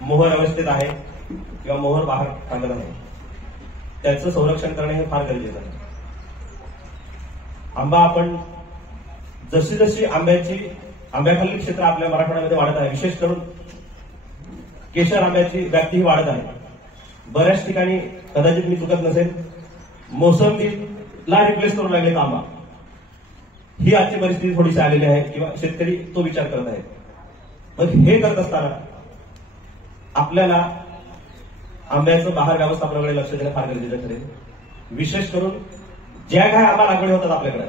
मोहर अवस्थेत आहे किंवा मोहर बाहेर टाकत आहे त्याचं संरक्षण करणे हे फार गरजेचं आहे. आंबा आपण जशी जशी आंब्याखालील क्षेत्र आपल्या मराठवाड्यामध्ये वाढत आहे, विशेष करून केशर आंब्याची व्याप्ती वाढत आहे. बऱ्याच ठिकाणी कदाचित मी चुकत नसेल मोसंबीला रिप्लेस करून लागले आंबा, ही आजची परिस्थिती थोडीशी आलेली आहे किंवा शेतकरी तो विचार करत आहे. मग हे करत असताना आपल्याला आंब्याचं बहार व्यवस्थापनाकडे लक्ष देणं फार गरजेचं ठरेल. विशेष करून ज्या काय आंबा लागवडी होतात आपल्याकडे,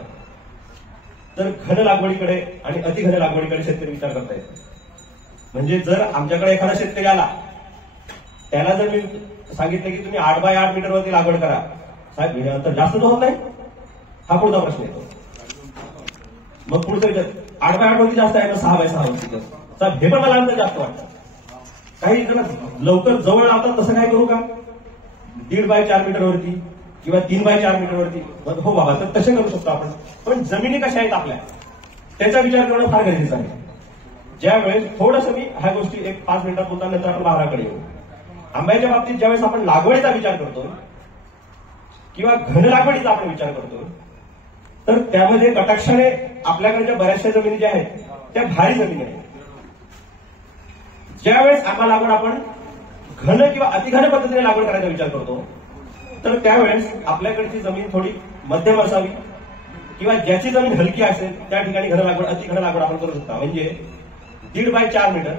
तर घन लागवडीकडे आणि अतिघन लागवडीकडे शेतकरी विचार करतायत. म्हणजे जर आमच्याकडे एखादा शेतकरी आला, त्याला जर मी सांगितलं की तुम्ही 8 बाय 8 मीटरवरती लागवड करा, साहेब हे अंतर जास्त होत नाही, हा पुढचा प्रश्न येतो. मग पुढचं 8 बाय 8 वरती जास्त आहे ना 6 बाय 6 वरती साहेब हे पण मला अंतर जास्त वाटतं. काही जण लवकर जवळ लावतात, तसं काय करू का 1.5 बाय 4 मीटरवरती किंवा 3 बाय 4 मीटरवरती. हो बाबा, तर तसे करू शकतो आपण, पण जमिनी कशा आहेत आपल्या त्याचा विचार करणं फार गरजेचं आहे. ज्यावेळेस थोडंसं मी ह्या गोष्टी एक 5 मिनिटात बोलता, नंतर आपण बहाराकडे येऊ. आंब्याच्या बाबतीत ज्यावेळेस आपण लागवडीचा विचार करतो किंवा घन लागवडीचा आपण विचार करतो, तर त्यामध्ये कटाक्षाने आपल्याकडच्या बऱ्याचशा जमिनी ज्या आहेत त्या भारी जमिनी आहेत. ज्यावेळेस आंबा लागवड आपण घन किंवा अतिघन पद्धतीने लागवड करायचा विचार करतो, तर त्यावेळेस आपल्याकडची जमीन थोडी मध्यम असावी किंवा ज्याची जमीन हलकी असेल त्या ठिकाणी घन लागवड अतिघन लागवड आपण करू शकता. म्हणजे 1.5 बाय 4 मीटर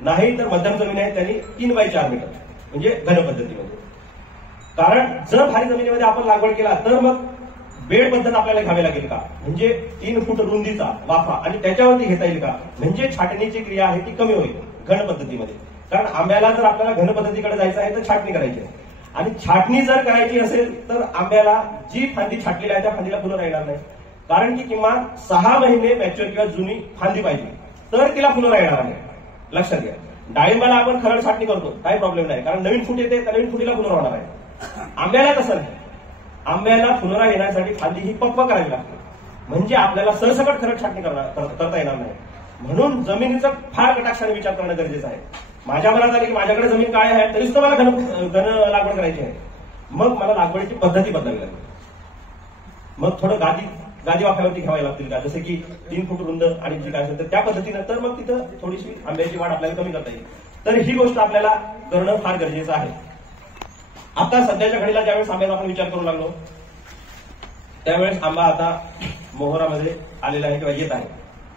नाही, तर मध्यम जमीन आहे त्यांनी 3 बाय 4 मीटर म्हणजे घन पद्धतीमध्ये. कारण जर भारी जमिनीमध्ये आपण लागवड केला तर मग बेड पद्धत आपल्याला घ्यावी लागेल का, म्हणजे 3 फूट रुंदीचा वाफा आणि त्याच्यावरती घेता येईल का, म्हणजे छाटणीची क्रिया आहे ती कमी होईल घन पद्धतीमध्ये. कारण आंब्याला जर आपल्याला घन पद्धतीकडे जायचं आहे तर छाटणी करायची आहे, आणि छाटणी जर करायची असेल तर आंब्याला जी फांदी छाटलेली आहे त्या फांदीला फुलं राहणार नाही. कारण की किमान 6 महिने मॅच्युअर किंवा जुनी फांदी पाहिजे तर तिला फुलं येणार नाही. लक्षात घ्या. डाळिंबाला आपण खरड छाटणी करतो, काही प्रॉब्लेम नाही, कारण नवीन फूट येते त्या नवीन फुटीला फुलं होणार आहे. आंब्याला तसं नाही. आंब्याला फुलोरा येण्यासाठी फांदी ही पक्व करावी लागते, म्हणजे आपल्याला सरसकट खरड छाटणी करता येणार नाही. म्हणून जमिनीचा फार कटाक्षाने विचार करणं गरजेचं आहे. माझ्या मनात आली की माझ्याकडे जमीन काय आहे तरीच तर मला घन लागवड करायची आहे, मग मला लागवडीची पद्धती बदलावी लागेल. मग थोडं गादी वाफ्यावरती घ्यावी लागतील का, जसे की 3 फूट रुंद आणि जी काय असेल तर त्या पद्धतीनं, तर मग तिथं थोडीशी आंब्याची वाढ आपल्याला कमी करता येईल. तर ही गोष्ट आपल्याला करणं फार गरजेचं आहे. आता सध्याच्या घडीला ज्यावेळेस आंब्याचा आपण विचार करू लागलो त्यावेळेस आंबा आता मोहरामध्ये आलेला आहे किंवा येत आहे.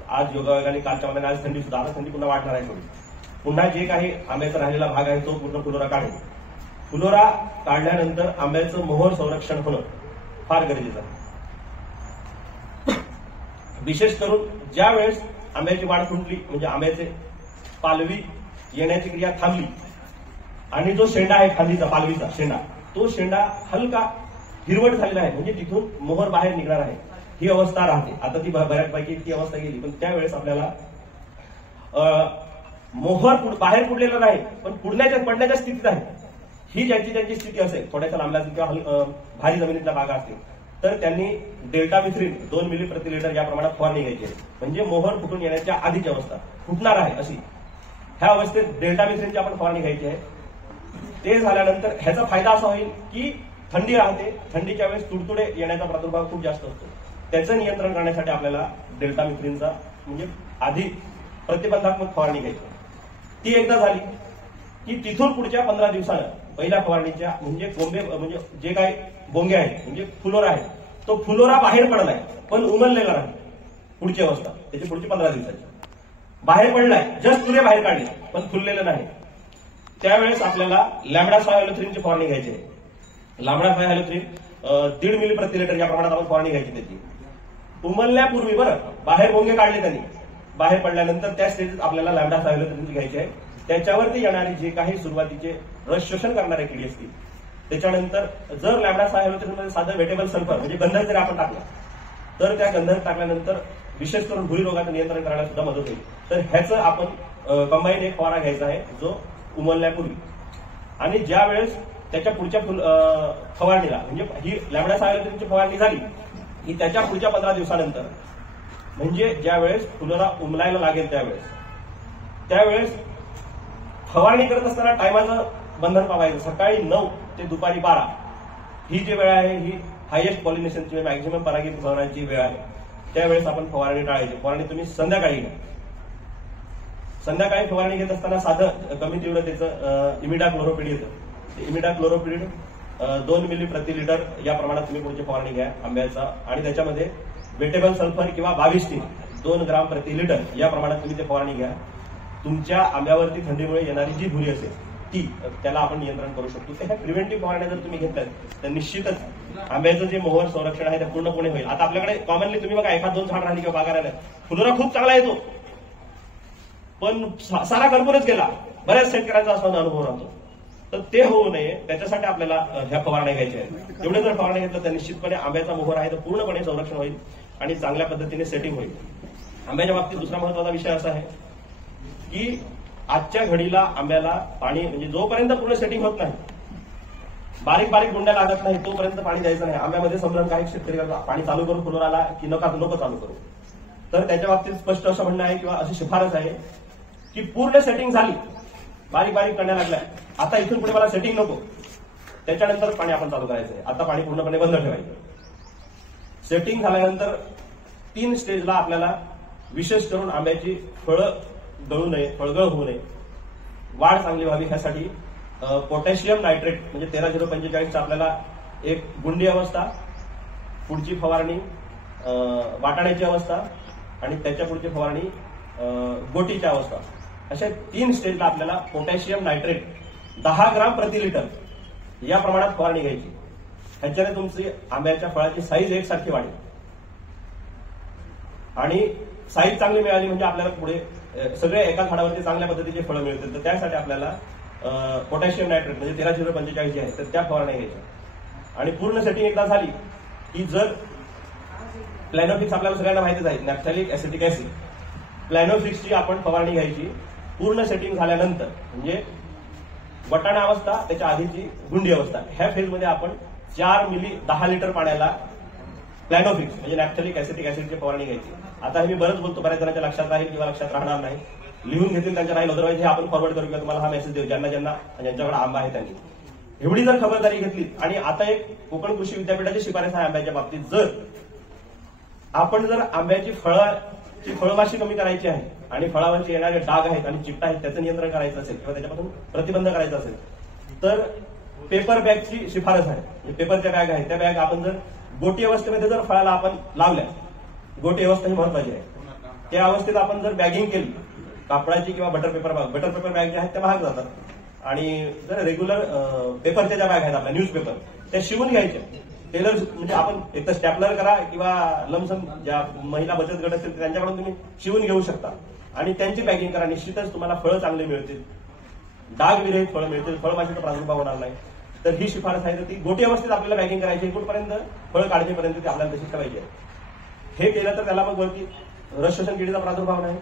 आज योगायोगाने कालच्या मनाने आज थंडी सुद्धा, आता थंडी पुन्हा वाढणार आहे थोडी. पुन्हा जे काही आंब्याचा राहिलेला भाग आहे तो पूर्ण फुलोरा काढेल. फुलोरा काढल्यानंतर आंब्याचं मोहर संरक्षण होणं फार गरजेचं आहे. विशेष करून ज्या वेळेस आंब्याची वाढ खुंटली, म्हणजे आंब्याचे पालवी येण्याची क्रिया थांबली आणि जो शेंडा आहे फांदीचा, पालवीचा शेंडा, तो शेंडा हलका हिरवट झालेला आहे, म्हणजे तिथून मोहर बाहेर निघणार आहे, ही अवस्था राहते. आता ती बऱ्याचपैकी ती अवस्था गेली, पण त्यावेळेस आपल्याला मोहर बाहेर पुडलेला नाही पण पडण्याच्या स्थितीत आहे. ही ज्यांची स्थिती असेल, थोड्याशा लांबल्या किंवा भारी जमिनीतल्या बागा असतील, तर त्यांनी डेल्टामिथ्रिन 2 मिली प्रति लिटर या प्रमाणात फवारणी घ्यायची आहे. म्हणजे मोहर फुटून येण्याच्या आधीची अवस्था, फुटणार आहे अशी ह्या अवस्थेत डेल्टामिथ्रिनची आपण फवारणी घ्यायची आहे. ते झाल्यानंतर ह्याचा फायदा असा होईल की थंडी राहते, थंडीच्या वेळेस तुडतुडे येण्याचा प्रादुर्भाव खूप जास्त असतो. त्याचं नियंत्रण करण्यासाठी आपल्याला डेल्टामिथ्रिनचा म्हणजे आधी प्रतिबंधात्मक फवारणी घ्यायची. ती एकदा झाली की तिथून पुढच्या 15 दिवसानं पहिल्या फवारणीच्या म्हणजे जे काही बोंगे आहेत म्हणजे फुलोरा आहे, तो फुलोरा बाहेर पडलाय पण उमललेला नाही. पुढची अवस्था त्याची पुढची 15 दिवसाची बाहेर पडलाय, जस्ट तुरे बाहेर काढले पण फुललेलं नाही. त्यावेळेस आपल्याला लॅम्बडा हॅलोथ्रिनची फवारणी घ्यायची आहे. लॅम्बडा हॅलोथ्रिन 1.5 मिली प्रति लिटर या प्रमाणात आपण फवारणी घ्यायची. त्याची उमलण्यापूर्वी बरं, बाहेर बोंगे काढले त्यांनी, बाहेर पडल्यानंतर त्या स्टेजेस आपल्याला लॅम्बडा हॅलोथ्रिनची घ्यायची आहे. त्याच्यावरती येणारे जे काही सुरुवातीचे रस शोषण करणारे किडी असतील, त्याच्यानंतर जर लॅम्बडा हॅलोथ्रिनमध्ये साधं व्हेटेबल सल्फर म्हणजे गंधक जर आपण टाकला तर त्या गंधक टाकल्यानंतर विशेष करून भुरी रोगाचं नियंत्रण करायला सुद्धा मदत होईल. तर ह्याचं आपण कंबाईन एक फवारा घ्यायचा आहे जो उमलण्यापूर्वी. आणि ज्या वेळेस त्याच्या पुढच्या फवारणीला म्हणजे ही लॅम्बडा हॅलोथ्रिनची फवारणी झाली की त्याच्या पुढच्या 15 दिवसानंतर म्हणजे ज्या वेळेस फुलोरा उमलायला लागेल त्यावेळेस फवारणी करत असताना टायमाचं बंधन पावायचं. सकाळी 9 ते दुपारी 12 ही जी वेळ आहे ही हायएस्ट पॉलिनेशनची मॅक्झिमम परागीत होण्याची वेळ आहे. त्यावेळेस आपण फवारणी टाळायची. फवारणी तुम्ही संध्याकाळी घ्या. संध्याकाळी फवारणी घेत असताना साधं कमी तीव्रतेचं इमिडाक्लोरोपिड येतं. इमिडाक्लोरोपिड 2 मिली प्रति लिटर या प्रमाणात तुम्ही पुढची फवारणी घ्या आंब्याचा. आणि त्याच्यामध्ये वेटेबल सल्फर किंवा 22 2 ग्राम प्रति लिटर या प्रमाणात तुम्ही ते फवारणी घ्या. तुमच्या आंब्यावरती थंडीमुळे येणारी जी भुरी असेल ती त्याला आपण नियंत्रण करू शकतो. ह्या प्रिव्हेंटिव्ह फवारण्या जर तुम्ही घेतल्यात तर निश्चितच आंब्याचं जे मोहर संरक्षण आहे ते पूर्णपणे होईल. आता आपल्याकडे कॉमनली तुम्ही बघा 1-2 झाड राहिली किंवा बागा राहिल्या, फुलोरा खूप चांगला येतो पण सारा भरपूरच गेला. बऱ्याच शेतकऱ्यांचा असा अनुभव राहतो. तर ते होऊ नये त्याच्यासाठी आपल्याला ह्या फवारण्या घ्यायच्या आहेत. एवढे जर फवारण्या घेतलं तर निश्चितपणे आंब्याचा मोहर आहे तर पूर्णपणे संरक्षण होईल आणि चांगल्या पद्धतीने सेटिंग होईल. आंब्याच्या बाबतीत दुसरा महत्वाचा विषय असा आहे की आजच्या घडीला आंब्याला पाणी म्हणजे जोपर्यंत पूर्ण सेटिंग होत नाही, बारीक बारीक गुंड्या लागत नाही तोपर्यंत पाणी द्यायचं नाही. आंब्यामध्ये समजा काही शेतकरी पाणी चालू करून फुलोराला की नको चालू करू. तर त्याच्या बाबतीत स्पष्ट असं म्हणणं आहे किंवा अशी शिफारस आहे की पूर्ण सेटिंग झाली, बारीक बारीक कण्या लागल्या, आता इथून पुढे मला सेटिंग नको, त्याच्यानंतर पाणी आपण चालू करायचंय. आता पाणी पूर्णपणे बंद ठेवायचं. सेटिंग झाल्यानंतर 3 स्टेजला आपल्याला विशेष करून आंब्याची फळं गळू नये, फळगळ होऊ नये, वाढ चांगली व्हावी ह्यासाठी पोटॅशियम नायट्रेट म्हणजे 13-045 आपल्याला एक गुंडी अवस्था, पुढची फवारणी वाटाण्याची अवस्था आणि त्याच्या पुढची फवारणी गोटीची अवस्था, अशा 3 स्टेजला आपल्याला पोटॅशियम नायट्रेट 10 ग्राम प्रति लिटर या प्रमाणात फवारणी घ्यायची. ह्याच्याने तुमची आंब्याच्या फळाची साईज एकसारखी वाढेल आणि साईज चांगली मिळाली म्हणजे आपल्याला पुढे सगळे एका झाडावरती चांगल्या पद्धतीचे फळं मिळतील. तर त्यासाठी आपल्याला पोटॅशियम नायट्रेट म्हणजे 13-045 जे आहे तर त्या फवारण्या घ्यायच्या. आणि पूर्ण सेटिंग एकदा झाली की जर प्लॅनोफिक्स आपल्याला सगळ्यांना माहितीच आहे, नॅफ्थॅलिक ऍसिटिक ऍसिड, प्लॅनोफिक्सची आपण फवारणी घ्यायची. पूर्ण सेटिंग झाल्यानंतर म्हणजे वटाणा अवस्था त्याच्या आधीची गुंडी अवस्था ह्या फेजमध्ये आपण 4 मिली 10 लिटर पाण्याला प्लॅनोफिक्स म्हणजे नॅफ्थॅलिक ऍसिटिक ऍसिडची फवारणी घ्यायची. आता हे मी बरंच बोलतो, बऱ्याच जणांच्या लक्षात राहील किंवा लक्षात राहणार नाही, लिहून घेतील त्यांच्या राहील, अदरवाईज हे आपण फॉरवर्ड करू किंवा तुम्हाला हा मेसेज देऊ ज्यांच्याकडे आंबा आहे त्यांनी. एवढी जर खबरदारी घेतली. आणि आता एक कोकण कृषी विद्यापीठाची शिफारस आहे आंब्याच्या बाबतीत, जर आंब्याची फळमाशी कमी करायची आहे आणि फळावरचे येणारे डाग आहेत आणि चिकटा आहेत त्याचं नियंत्रण करायचं असेल किंवा त्याच्यापासून प्रतिबंध करायचा असेल तर पेपर बॅगची शिफारस आहे. पेपरच्या बॅग आहेत त्या बॅग आपण जर गोटी अवस्थेमध्ये जर फळाला आपण लावल्या, गोटी अवस्था ही महत्वाची आहे, त्या अवस्थेत आपण जर बॅगिंग केली कापडाची किंवा बटर पेपर बॅग ज्या आहेत त्या महाग जातात आणि जर रेग्युलर पेपरच्या ज्या बॅग आहेत आपल्या न्यूजपेपर त्या शिवून घ्यायच्या. टेलर म्हणजे आपण एक तर स्टॅपलर करा किंवा लमसम ज्या महिला बचत गट असतील त्यांच्याकडून तुम्ही शिवून घेऊ शकता आणि त्यांची पॅकिंग करा. निश्चितच तुम्हाला फळं चांगली मिळतील, डाग विरहित फळं मिळतील, फळमाशीचा प्रादुर्भाव होणार नाही. तर ही शिफारस आहे तर ती गोटी अवस्थेत आपल्याला पॅकिंग करायची, कुठपर्यंत फळं काढणीपर्यंत ती आपल्याला तशीच करायची आहे. हे केलं तर त्याला मग वरती रस शोषण किडीचा प्रादुर्भाव नाही,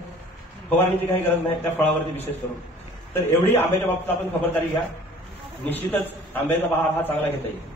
फवारणीची काही गरज नाही त्या फळावरती विशेष करून. तर एवढी आंब्याच्या बाबतीत आपण खबरदारी घ्या. निश्चितच आंब्याचा बहार हा चांगला घेता येईल.